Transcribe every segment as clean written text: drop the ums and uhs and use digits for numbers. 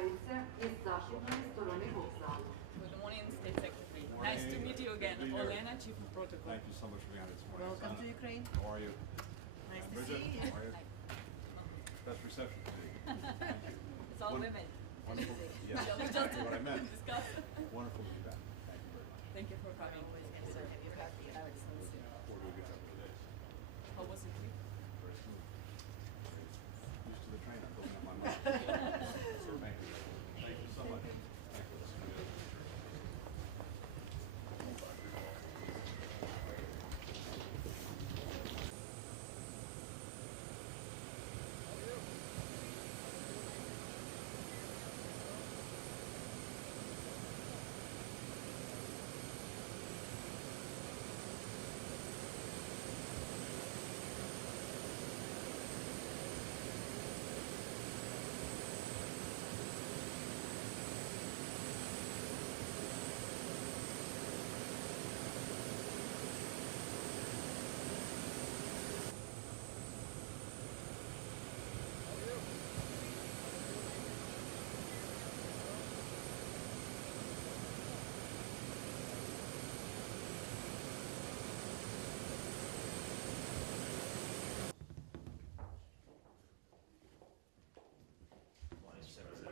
зустрічаються із західної сторони вокзалу. Good morning, State Secretary. Nice to meet you again. Olena, Chief of Protocol. Thank you so much for being on this morning. Welcome to Ukraine. How are you? Nice to Bridget, see you. how are you? Best reception today. Thank you. It's all women. Wonderful. Yes, Shall we that's just what I meant. discuss? Wonderful to be back. Thank you very much. Thank you for coming. Sir, have you had the Excellency? Where do we get up today? How was it? Very smooth. Used to the train, I'm building up my mind. Thank you. Thank you so much. Thank you.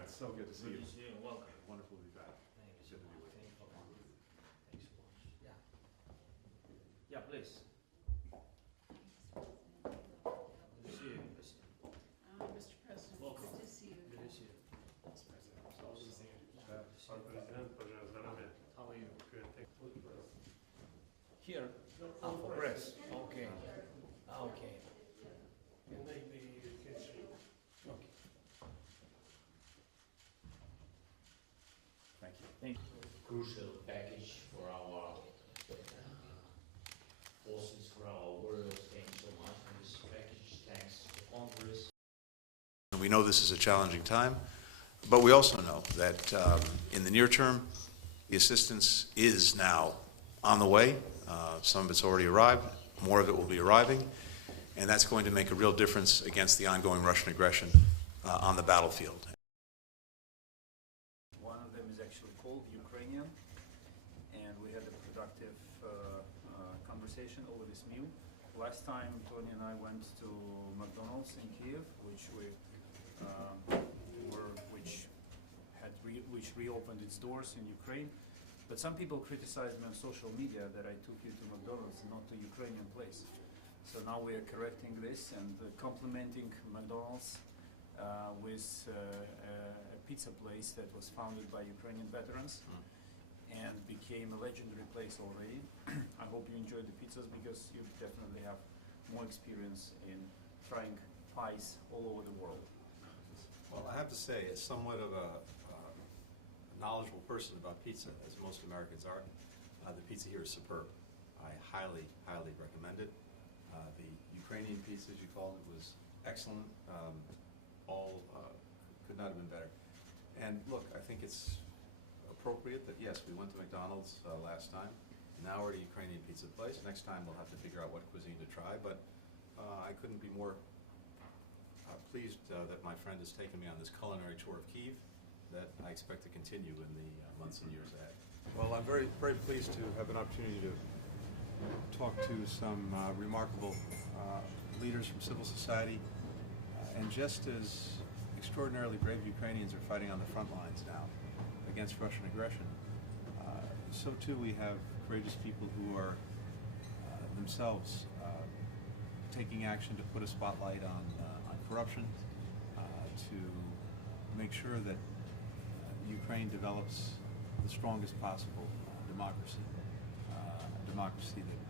It's so good to see you. Welcome. Wonderful to be back. Thank you so Good to be much. with you. Thanks so much. Yeah. Yeah, please. Good to see you. Mr. President, Welcome. good to see you. Good to see you. Пан президент, бажаю здоров'я. How are you? Good, thank you. Here? For press. Okay. Okay. Maybe you can see. Okay. Thank you. Thank you. Crucial package for our forces, for our warriors. Thank you so much for this package. Thanks to Congress. We know this is a challenging time, but we also know that in the near term, the assistance is now on the way. Some of it's already arrived, more of it will be arriving, and that's going to make a real difference against the ongoing Russian aggression on the battlefield. One of them is actually called Ukrainian, and we had a productive conversation over this meal. Last time, Tony and I went to McDonald's in Kyiv, which reopened its doors in Ukraine. But some people criticized me on social media that I took you to McDonald's, not to Ukrainian place. So now we are correcting this and complementing McDonald's with a pizza place that was founded by Ukrainian veterans and became a legendary place already. I hope you enjoy the pizzas because you definitely have more experience in trying pies all over the world. Well, I have to say, as somewhat of a knowledgeable person about pizza, as most Americans are, the pizza here is superb. I highly, highly recommend it. The Ukrainian pizza, as you called it, was excellent. Could not have been better. And look, I think it's appropriate that, yes, we went to McDonald's last time. Now we're at a Ukrainian pizza place. Next time we'll have to figure out what cuisine to try, but I couldn't be more pleased that my friend has taken me on this culinary tour of Kyiv that I expect to continue in the months and years ahead. Well, I'm very, very pleased to have an opportunity to talk to some remarkable leaders from civil society, and just as extraordinarily brave Ukrainians are fighting on the front lines now against Russian aggression, so too we have courageous people who are themselves taking action to put a spotlight on corruption, to make sure that Ukraine develops the strongest possible democracy, a democracy that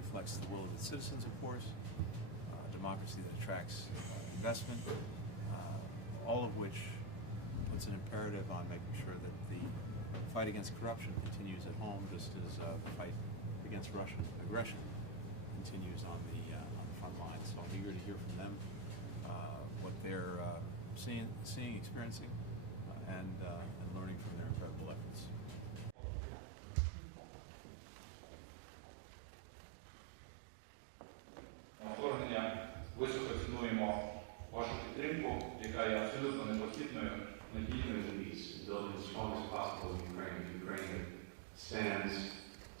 reflects the will of its citizens, of course, a democracy that attracts investment, all of which puts an imperative on making sure that the fight against corruption continues at home, just as the fight against Russian aggression continues on the front lines. So I'm eager to hear from them what they're seeing, experiencing, and learning from their incredible efforts. Вторгнення високо цінуємо вашу підтримку, яка є абсолютно непохитною in keeping the peace, and building the strongest possible Ukraine that stands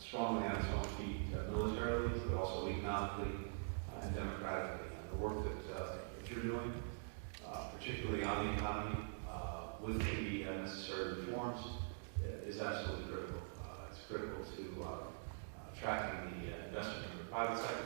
strongly on its own feet militarily, but also economically and democratically. And the work that you're doing, particularly on the economy, with the necessary reforms, is absolutely critical. It's critical to tracking the investment in the private sector,